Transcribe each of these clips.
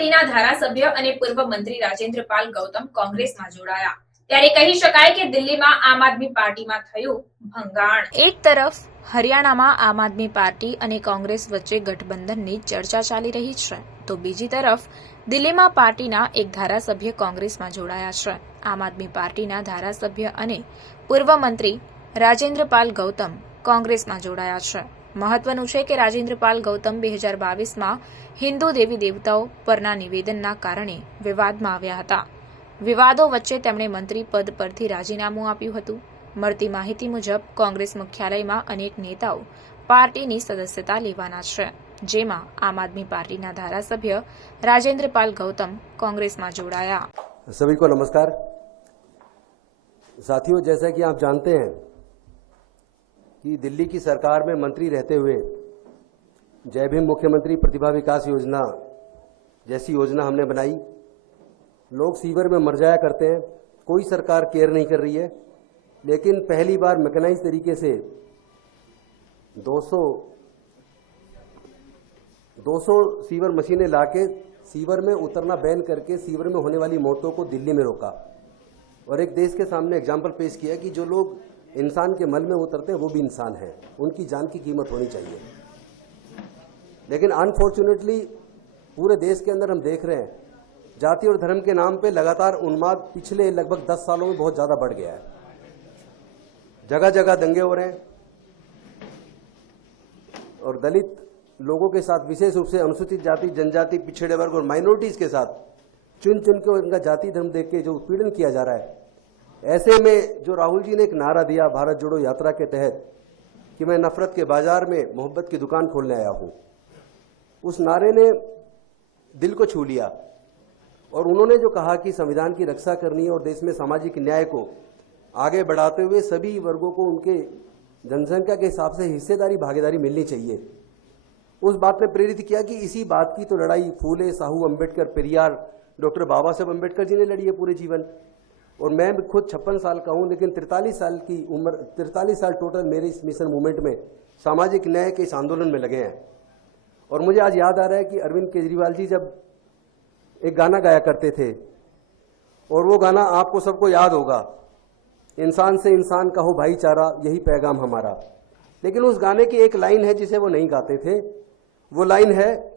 પાર્ટીના ધારાસભ્ય અને પૂર્વ મંત્રી રાજેન્દ્રપાલ ગૌતમ કોંગ્રેસમાં જોડાયા ત્યારે કહી શકાય કે દિલ્હીમાં આમ આદમી પાર્ટીમાં થયું ભંગાણ। એક તરફ હરિયાણામાં આમ આદમી પાર્ટી અને કોંગ્રેસ વચ્ચે ગઠબંધનની ચર્ચા ચાલી રહી છે, તો બીજી તરફ દિલ્હીમાં પાર્ટીના એક ધારાસભ્ય કોંગ્રેસમાં જોડાયા છે। આમ આદમી પાર્ટીના ધારાસભ્ય અને પૂર્વ મંત્રી રાજેન્દ્રપાલ ગૌતમ કોંગ્રેસમાં જોડાયા છે। મહત્વનું છે કે રાજેન્દ્રપાલ ગૌતમ 2022માં હિન્દુ દેવી દેવતાઓ પરના નિવેદનના કારણે વિવાદમાં આવ્યા હતા। વિવાદો વચ્ચે તેમણે મંત્રી પદ પરથી રાજીનામું આપ્યું હતું। મળતી માહિતી મુજબ કોંગ્રેસ મુખ્યાલયમાં અનેક નેતાઓ પાર્ટીની સદસ્યતા લેવાના છે, જેમાં આમ આदमी પાર્ટીના ધારાસભ્ય રાજેન્દ્રપાલ गौतम कांग्रेसમાં જોડાયા। सभी को नमस्कार। साथियों, जैसा कि आप जानते हैं कि दिल्ली की सरकार में मंत्री रहते हुए जय भीम मुख्यमंत्री प्रतिभा विकास योजना जैसी योजना हमने बनाई। लोग सीवर में मर जाया करते हैं, कोई सरकार केयर नहीं कर रही है, लेकिन पहली बार मैकेनाइज तरीके से 200 सीवर मशीनें लाके सीवर में उतरना बैन करके सीवर में होने वाली मौतों को दिल्ली में रोका और एक देश के सामने एग्जाम्पल पेश किया कि जो लोग इंसान के मल में उतरते हैं वो भी इंसान है, उनकी जान की कीमत होनी चाहिए। लेकिन अनफॉर्चुनेटली पूरे देश के अंदर हम देख रहे हैं जाति और धर्म के नाम पे लगातार उन्माद पिछले लगभग 10 सालों में बहुत ज्यादा बढ़ गया है। जगह जगह दंगे हो रहे हैं और दलित लोगों के साथ, विशेष रूप से अनुसूचित जाति, जनजाति, पिछड़े वर्ग और माइनॉरिटीज के साथ चुन चुन के उनका जाति धर्म देख के जो उत्पीड़न किया जा रहा है, ऐसे में जो राहुल जी ने एक नारा दिया भारत जोड़ो यात्रा के तहत कि मैं नफरत के बाजार में मोहब्बत की दुकान खोलने आया हूं, उस नारे ने दिल को छू लिया। और उन्होंने जो कहा कि संविधान की रक्षा करनी है और देश में सामाजिक न्याय को आगे बढ़ाते हुए सभी वर्गों को उनके जनसंख्या के हिसाब से हिस्सेदारी भागीदारी मिलनी चाहिए, उस बात ने प्रेरित किया कि इसी बात की तो लड़ाई फूले, साहू, अंबेडकर, पेरियार, डॉक्टर बाबा साहब अंबेडकर जी ने लड़ी है पूरे जीवन। और मैं खुद 56 साल का हूं, लेकिन 43 साल की उम्र, 43 साल टोटल मेरे इस मिशन मूवमेंट में सामाजिक न्याय के इस आंदोलन में लगे हैं। और मुझे आज याद आ रहा है कि अरविंद केजरीवाल जी जब एक गाना गाया करते थे, और वो गाना आपको सबको याद होगा, इंसान से इंसान का हो भाईचारा, यही पैगाम हमारा। लेकिन उस गाने की एक लाइन है जिसे वो नहीं गाते थे, वो लाइन है,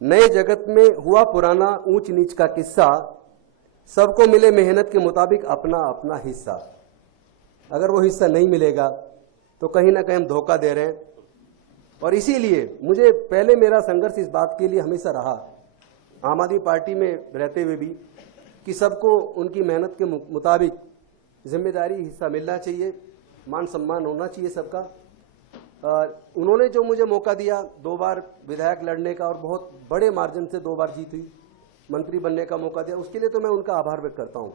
नए जगत में हुआ पुराना ऊंच नीच का किस्सा, सबको मिले मेहनत के मुताबिक अपना अपना हिस्सा। अगर वो हिस्सा नहीं मिलेगा तो कहीं ना कहीं हम धोखा दे रहे हैं। और इसीलिए मुझे पहले मेरा संघर्ष इस बात के लिए हमेशा रहा, आम आदमी पार्टी में रहते हुए भी, कि सबको उनकी मेहनत के मुताबिक जिम्मेदारी हिस्सा मिलना चाहिए, मान सम्मान होना चाहिए सबका। उन्होंने जो मुझे मौका दिया 2 बार विधायक लड़ने का और बहुत बड़े मार्जिन से 2 बार जीत हुई, मंत्री बनने का मौका दिया, उसके लिए तो मैं उनका आभार व्यक्त करता हूं।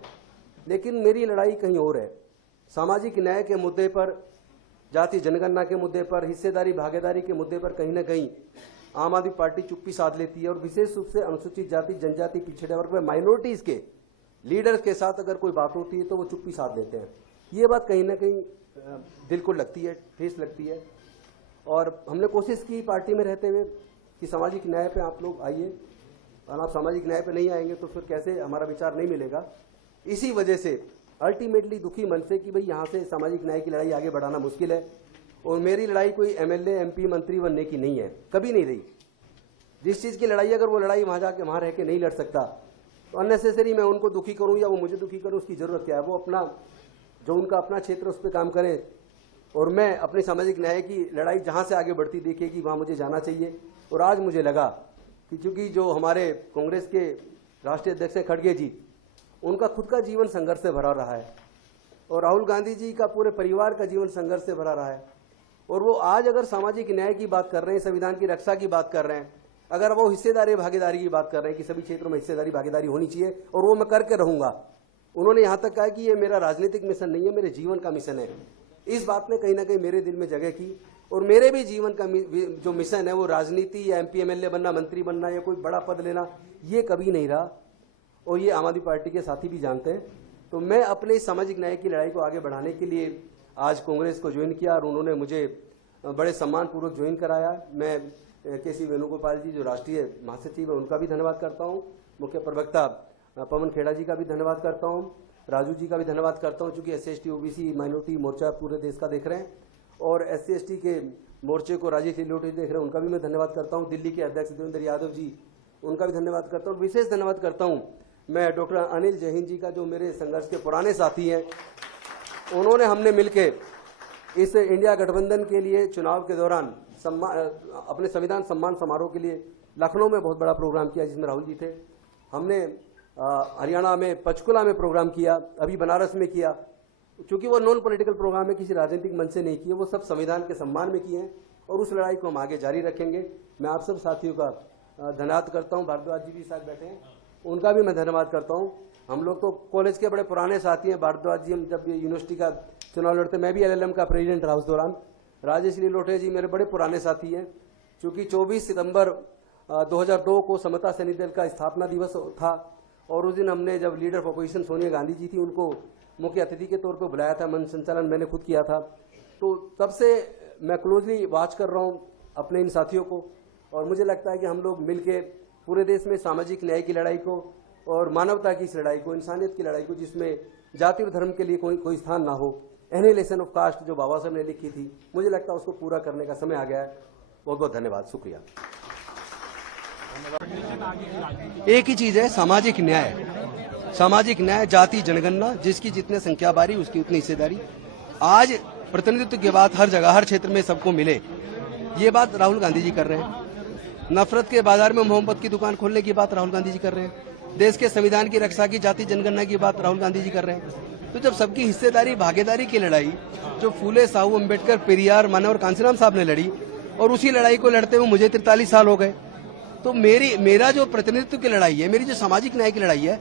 लेकिन मेरी लड़ाई कहीं और है। सामाजिक न्याय के मुद्दे पर, जाति जनगणना के मुद्दे पर, हिस्सेदारी भागीदारी के मुद्दे पर कहीं ना कहीं आम आदमी पार्टी चुप्पी साध लेती है। और विशेष रूप से अनुसूचित जाति, जनजाति, पिछड़े वर्ग में माइनॉरिटीज के लीडर्स के साथ अगर कोई बात होती है तो वो चुप्पी साध लेते हैं। ये बात कहीं ना कहीं दिल को लगती है, ठेस लगती है। और हमने कोशिश की पार्टी में रहते हुए कि सामाजिक न्याय पे आप लोग आइए, और आप सामाजिक न्याय पे नहीं आएंगे तो फिर कैसे हमारा विचार नहीं मिलेगा। इसी वजह से अल्टीमेटली दुखी मन से कि भाई यहाँ से सामाजिक न्याय की लड़ाई आगे बढ़ाना मुश्किल है। और मेरी लड़ाई कोई एमएलए, एमपी, मंत्री बनने की नहीं है, कभी नहीं रही। जिस चीज़ की लड़ाई, अगर वो लड़ाई वहाँ जाके वहाँ रह के नहीं लड़ सकता तो अननेसेसरी मैं उनको दुखी करूँ या वो मुझे दुखी करूँ, उसकी ज़रूरत क्या है। वो अपना जो उनका अपना क्षेत्र उस पर काम करें, और मैं अपनी सामाजिक न्याय की लड़ाई जहाँ से आगे बढ़ती देखेगी वहाँ मुझे जाना चाहिए। और आज मुझे लगा कि चूंकि जो हमारे कांग्रेस के राष्ट्रीय अध्यक्ष हैं खड़गे जी, उनका खुद का जीवन संघर्ष से भरा रहा है, और राहुल गांधी जी का पूरे परिवार का जीवन संघर्ष से भरा रहा है। और वो आज अगर सामाजिक न्याय की बात कर रहे हैं, संविधान की रक्षा की बात कर रहे हैं, अगर वो हिस्सेदारी भागीदारी की बात कर रहे हैं कि सभी क्षेत्रों में हिस्सेदारी भागीदारी होनी चाहिए और वो मैं करके रहूंगा। उन्होंने यहाँ तक कहा कि ये मेरा राजनीतिक मिशन नहीं है, मेरे जीवन का मिशन है। इस बात ने कहीं ना कहीं मेरे दिल में जगह की। और मेरे भी जीवन का जो मिशन है वो राजनीति या एमपी, एमएलए बनना, मंत्री बनना या कोई बड़ा पद लेना, ये कभी नहीं रहा। और ये आम आदमी पार्टी के साथी भी जानते हैं। तो मैं अपने सामाजिक न्याय की लड़ाई को आगे बढ़ाने के लिए आज कांग्रेस को ज्वाइन किया, और उन्होंने मुझे बड़े सम्मानपूर्वक ज्वाइन कराया। मैं के.सी. वेणुगोपाल जी जो राष्ट्रीय महासचिव है उनका भी धन्यवाद करता हूँ। मुख्य प्रवक्ता पवन खेड़ा जी का भी धन्यवाद करता हूँ। राजू जी का भी धन्यवाद करता हूँ, चूंकि SC/ST OBC माइनॉरिटी मोर्चा पूरे देश का देख रहे हैं और SC/ST के मोर्चे को राजेश लिलोटे देख रहे हैं, उनका भी मैं धन्यवाद करता हूँ। दिल्ली के अध्यक्ष देवेंद्र यादव जी, उनका भी धन्यवाद करता हूँ। विशेष धन्यवाद करता हूँ मैं डॉक्टर अनिल जैन जी का, जो मेरे संघर्ष के पुराने साथी हैं। उन्होंने हमने मिलकर इस इंडिया गठबंधन के लिए चुनाव के दौरान अपने संविधान सम्मान समारोह के लिए लखनऊ में बहुत बड़ा प्रोग्राम किया, जिसमें राहुल जी थे। हमने हरियाणा में पंचकुला में प्रोग्राम किया, अभी बनारस में किया। चूंकि वो नॉन पॉलिटिकल प्रोग्राम है, किसी राजनीतिक मंच से नहीं किए, वो सब संविधान के सम्मान में किए हैं और उस लड़ाई को हम आगे जारी रखेंगे। मैं आप सब साथियों का धन्यवाद करता हूं। भारद्वाज जी भी साथ बैठे हैं, उनका भी मैं धन्यवाद करता हूं। हम लोग तो कॉलेज के बड़े पुराने साथी हैं। भारद्वाज जी, हम जब यूनिवर्सिटी का चुनाव लड़ते, मैं भी LLM का प्रेसिडेंट रहा उस दौरान। राजेश लिलोटे जी मेरे बड़े पुराने साथी हैं। चूंकि 24 सितंबर 2002 को समता सैनिक दल का स्थापना दिवस था और उस दिन हमने, जब leader of opposition Sonia Gandhi ji थी, उनको मुख्य अतिथि के तौर पर बुलाया था। मंच संचालन मैंने खुद किया था। तो तब से मैं क्लोजली वॉच कर रहा हूं अपने इन साथियों को और मुझे लगता है कि हम लोग मिलकर पूरे देश में सामाजिक न्याय की लड़ाई को और मानवता की इस लड़ाई को, इंसानियत की लड़ाई को, जिसमें जाति और धर्म के लिए कोई स्थान ना हो, एनिहिलेशन ऑफ कास्ट जो बाबा साहब ने लिखी थी, मुझे लगता है उसको पूरा करने का समय आ गया है। बहुत बहुत धन्यवाद, शुक्रिया। एक ही चीज है, सामाजिक न्याय। सामाजिक न्याय, जाति जनगणना, जिसकी जितने संख्या बारी उसकी उतनी हिस्सेदारी। आज प्रतिनिधित्व की बात हर जगह, हर क्षेत्र में सबको मिले, ये बात राहुल गांधी जी कर रहे हैं। नफरत के बाजार में मोहब्बत की दुकान खोलने की बात राहुल गांधी जी कर रहे हैं। देश के संविधान की रक्षा की, जाति जनगणना की बात राहुल गांधी जी कर रहे हैं। तो जब सबकी हिस्सेदारी, भागीदारी की लड़ाई जो फूले, साहू, अम्बेडकर, पेरियार, मानव, कांसीराम साहब ने लड़ी, और उसी लड़ाई को लड़ते हुए मुझे 43 साल हो गए। तो मेरा जो प्रतिनिधित्व की लड़ाई है, मेरी जो सामाजिक न्याय की लड़ाई है,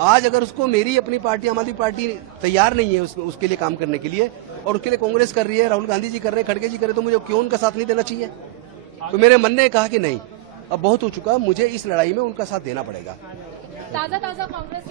आज अगर उसको मेरी अपनी पार्टी आम आदमी पार्टी तैयार नहीं है उसके लिए काम करने के लिए, और उसके लिए कांग्रेस कर रही है, राहुल गांधी जी कर रहे हैं, खड़गे जी कर रहे हैं, तो मुझे क्यों उनका साथ नहीं देना चाहिए? तो मेरे मन ने कहा कि नहीं, अब बहुत हो चुका, मुझे इस लड़ाई में उनका साथ देना पड़ेगा। ताजा कांग्रेस